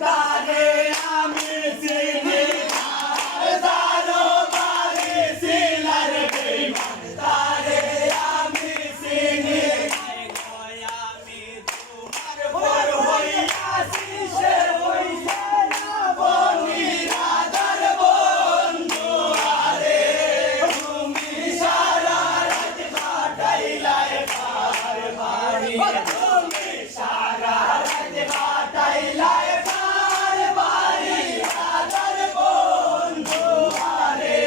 তারে আমি চিনি জানো বাড়ি ছিলার বেঈমান তারে আমি চিনি আমি তোমার বড় হইয়াছি সে হইছে না বনি রাধার বন্ধু আরে তুমি সারা রাত কাটাইলাই কার বাড়ি তুমি সারা রাত কাটাইলাই কার বাড়ি রাধার বন্ধু আরে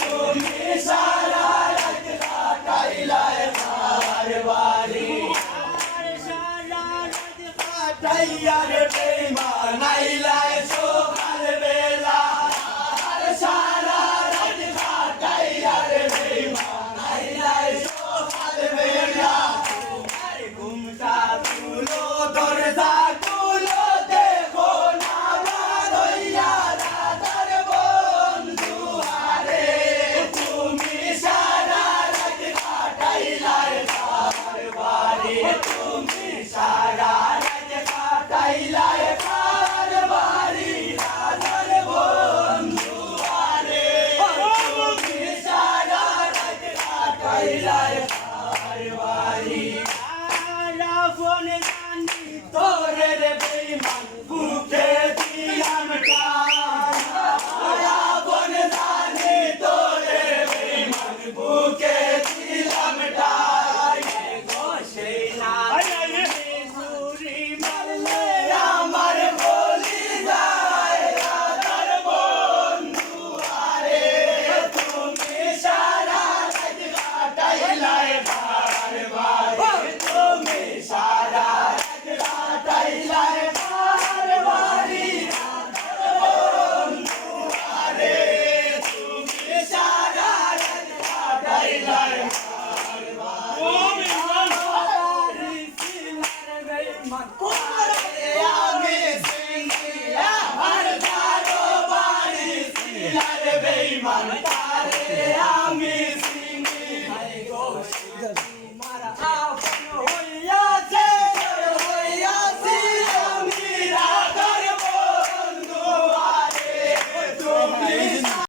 তুমি সারা রাত কাটাইলাই কার বাড়ি কাটাইয়ার বেঈমান আইলাই সকাল বেলা সারা রাত কাটাইয়ার বেঈমান আইলাই সকাল বেলা ঘুমটা তুলো দরজা তুলো দেখো না বারইয়া রাধার বন্ধু আরে তুমি সারা রাত কাটাইলাই কার বাড়ি তুমি সারা রাত কাটাইলাই কার বাড়ি রাধার বন্ধু আরে তুমি সারা রাত কাটাইলাই কার বাড়ি রাবণ জানি তোরে রে বেঈমান বুকে দিলাম টান রাবণ জানি তোরে বেঈমান বুকে দিলাম টান গো সেই না সুরি মারলে আমার বলি যায় রাধার বন্ধু আরে তুমি সারা রাত কাটাইলাই কার বাড়ি তুমি সারা রাত কাটাইলাই কার বাড়ি রাধার বন্ধু আরে তুমি সারা রাত কাটাইলাই কার বাড়ি তুমি ছিলার বেঈমান